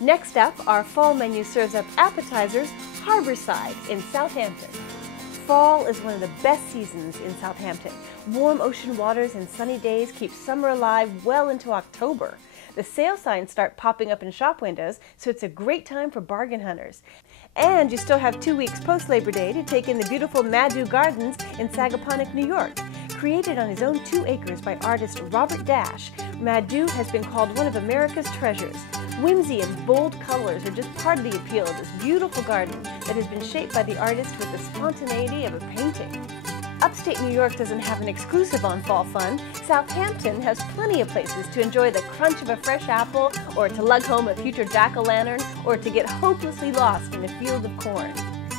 Next up, our fall menu serves up appetizers harborside in Southampton. Fall is one of the best seasons in Southampton. Warm ocean waters and sunny days keep summer alive well into October. The sale signs start popping up in shop windows, so it's a great time for bargain hunters. And you still have 2 weeks post-Labor Day to take in the beautiful Madou Gardens in Sagaponack, New York. Created on his own 2 acres by artist Robert Dash, Madou has been called one of America's treasures. Whimsy and bold colors are just part of the appeal of this beautiful garden that has been shaped by the artist with the spontaneity of a painting. Upstate New York doesn't have an exclusive on fall fun. Southampton has plenty of places to enjoy the crunch of a fresh apple, or to lug home a future jack-o'-lantern, or to get hopelessly lost in a field of corn.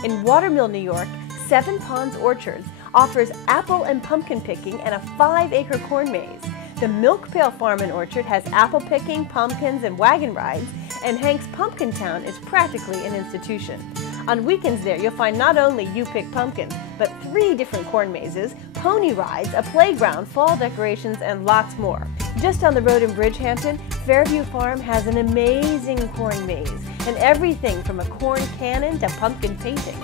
In Watermill, New York, Seven Ponds Orchards offers apple and pumpkin picking and a 5-acre corn maze. The Milk Pail Farm and Orchard has apple picking, pumpkins, and wagon rides, and Hank's Pumpkin Town is practically an institution. On weekends there, you'll find not only You Pick Pumpkin, but 3 different corn mazes, pony rides, a playground, fall decorations, and lots more. Just on the road in Bridgehampton, Fairview Farm has an amazing corn maze, and everything from a corn cannon to pumpkin painting.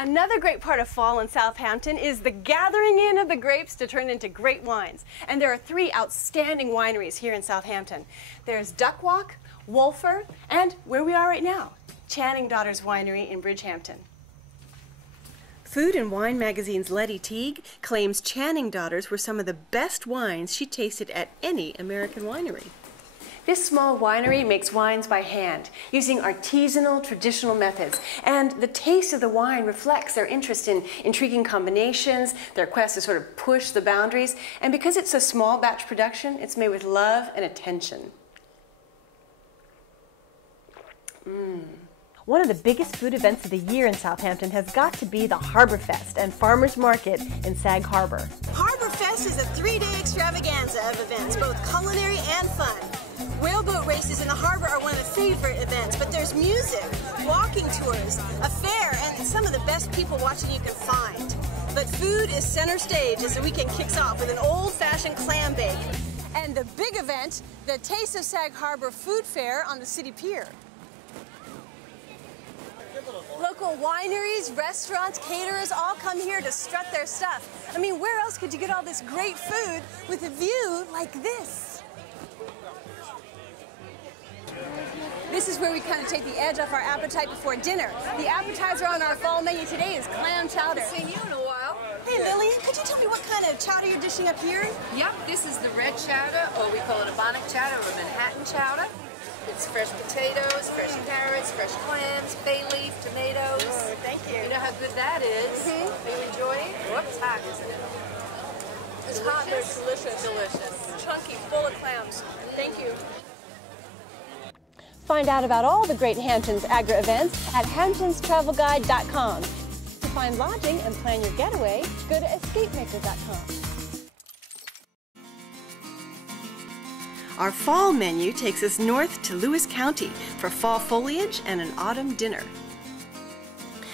Another great part of fall in Southampton is the gathering in of the grapes to turn into great wines. And there are 3 outstanding wineries here in Southampton. There's Duck Walk, Wolfer, and where we are right now, Channing Daughters Winery in Bridgehampton. Food and Wine magazine's Letty Teague claims Channing Daughters were some of the best wines she tasted at any American winery. This small winery makes wines by hand, using artisanal, traditional methods. And the taste of the wine reflects their interest in intriguing combinations, their quest to sort of push the boundaries. And because it's a small batch production, it's made with love and attention. One of the biggest food events of the year in Southampton has got to be the Harbor Fest and Farmers Market in Sag Harbor. Harbor Fest is a 3-day extravaganza of events, both culinary and fun. Whaleboat races in the harbor are one of the favorite events, but there's music, walking tours, a fair, and some of the best people watching you can find. But food is center stage as the weekend kicks off with an old-fashioned clam bake. And the big event, the Taste of Sag Harbor Food Fair on the city pier. Local wineries, restaurants, caterers all come here to strut their stuff. I mean, where else could you get all this great food with a view like this? This is where we kind of take the edge off our appetite before dinner. The appetizer on our fall menu today is clam chowder. Seen you in a while. Hey Lillian, could you tell me what kind of chowder you're dishing up here? Yep, this is the red chowder, or we call it a bonnet chowder or Manhattan chowder. It's fresh potatoes, fresh carrots, fresh clams, bay leaf, tomatoes. Oh, thank you. You know how good that is. Mm-hmm. Are you enjoying? Oh, it's hot, isn't it? It's hot, but it's delicious. Delicious. Chunky, full of clams. Thank you. Find out about all the great Hamptons Agri events at hamptonstravelguide.com. To find lodging and plan your getaway, go to escapemaker.com. Our fall menu takes us north to Lewis County for fall foliage and an autumn dinner.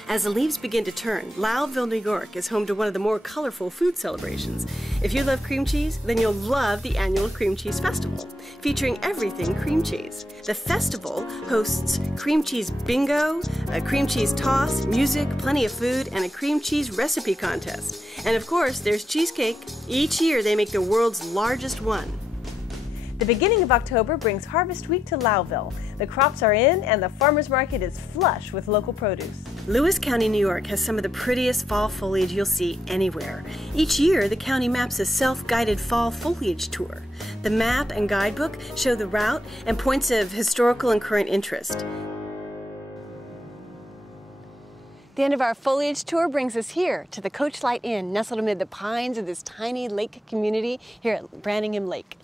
As the leaves begin to turn, Lowville, New York is home to one of the more colorful food celebrations. If you love cream cheese, then you'll love the annual Cream Cheese Festival, featuring everything cream cheese. The festival hosts cream cheese bingo, a cream cheese toss, music, plenty of food, and a cream cheese recipe contest. And of course, there's cheesecake. Each year they make the world's largest one. The beginning of October brings Harvest Week to Lowville. The crops are in and the farmers market is flush with local produce. Lewis County, New York has some of the prettiest fall foliage you'll see anywhere. Each year, the county maps a self-guided fall foliage tour. The map and guidebook show the route and points of historical and current interest. The end of our foliage tour brings us here to the Coachlight Inn, nestled amid the pines of this tiny lake community here at Branningham Lake.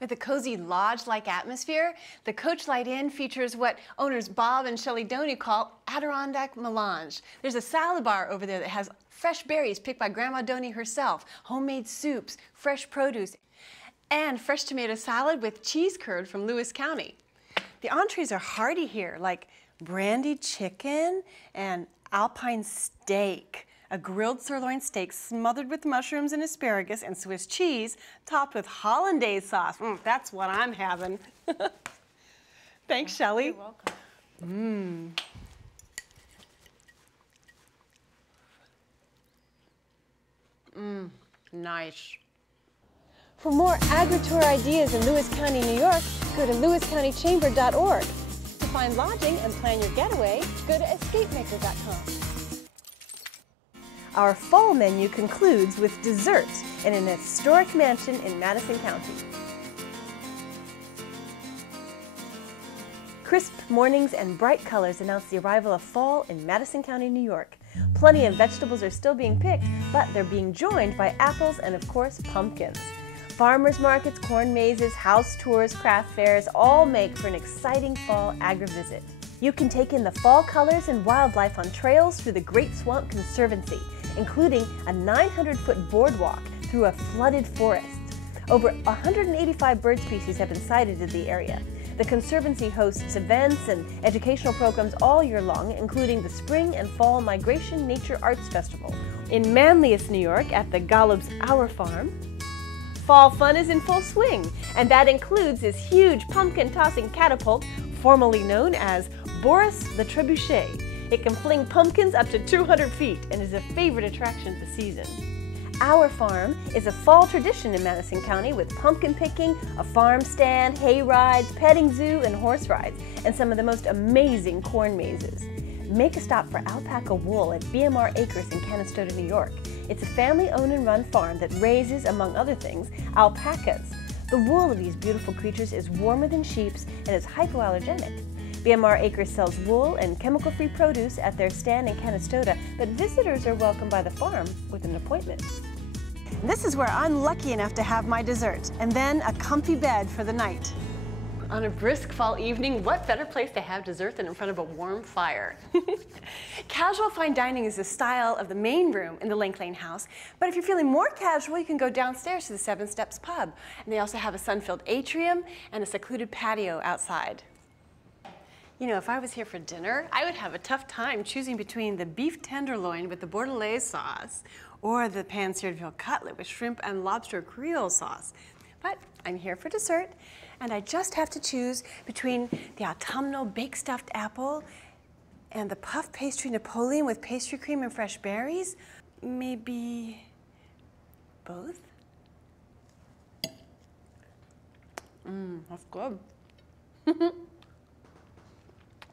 With a cozy lodge-like atmosphere, the Coachlight Inn features what owners Bob and Shelley Doney call Adirondack Melange. There's a salad bar over there that has fresh berries picked by Grandma Doney herself, homemade soups, fresh produce, and fresh tomato salad with cheese curd from Lewis County. The entrees are hearty here, like brandied chicken and alpine steak. a grilled sirloin steak smothered with mushrooms and asparagus and Swiss cheese, topped with hollandaise sauce. That's what I'm having. Thanks, Shelley. You're welcome. Nice. For more agri-tour ideas in Lewis County, New York, go to lewiscountychamber.org. To find lodging and plan your getaway, go to escapemaker.com. Our fall menu concludes with desserts in an historic mansion in Madison County. Crisp mornings and bright colors announce the arrival of fall in Madison County, New York. Plenty of vegetables are still being picked, but they're being joined by apples and, of course, pumpkins. Farmers markets, corn mazes, house tours, craft fairs all make for an exciting fall agri-visit. You can take in the fall colors and wildlife on trails through the Great Swamp Conservancy, including a 900-foot boardwalk through a flooded forest. Over 185 bird species have been sighted in the area. The Conservancy hosts events and educational programs all year long, including the Spring and Fall Migration Nature Arts Festival. In Manlius, New York, at the Golub's Our Farm, fall fun is in full swing, and that includes this huge pumpkin-tossing catapult, formerly known as Boris the Trebuchet. It can fling pumpkins up to 200 feet and is a favorite attraction of the season. Our Farm is a fall tradition in Madison County with pumpkin picking, a farm stand, hay rides, petting zoo, and horse rides, and some of the most amazing corn mazes. Make a stop for alpaca wool at BMR Acres in Canastota, New York. It's a family-owned and run farm that raises, among other things, alpacas. The wool of these beautiful creatures is warmer than sheep's and is hypoallergenic. BMR Acres sells wool and chemical-free produce at their stand in Canastota, but visitors are welcomed by the farm with an appointment. This is where I'm lucky enough to have my dessert, and then a comfy bed for the night. On a brisk fall evening, what better place to have dessert than in front of a warm fire? Casual fine dining is the style of the main room in the Link Lane house, but if you're feeling more casual, you can go downstairs to the Seven Steps pub. And they also have a sun-filled atrium and a secluded patio outside. You know, if I was here for dinner, I would have a tough time choosing between the beef tenderloin with the bordelaise sauce or the pan-seared veal cutlet with shrimp and lobster Creole sauce. But I'm here for dessert, and I just have to choose between the autumnal baked stuffed apple and the puff pastry Napoleon with pastry cream and fresh berries. Maybe both? That's good.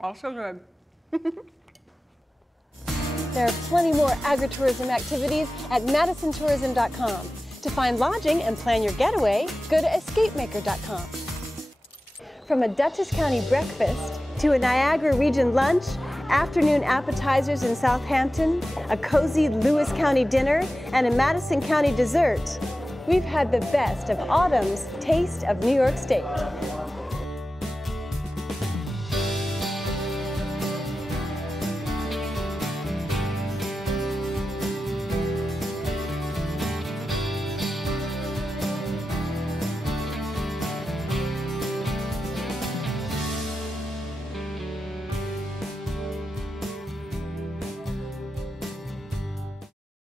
Also good. There are plenty more agritourism activities at MadisonTourism.com. To find lodging and plan your getaway, go to escapemaker.com. From a Dutchess County breakfast to a Niagara region lunch, afternoon appetizers in Southampton, a cozy Lewis County dinner, and a Madison County dessert, we've had the best of autumn's taste of New York State.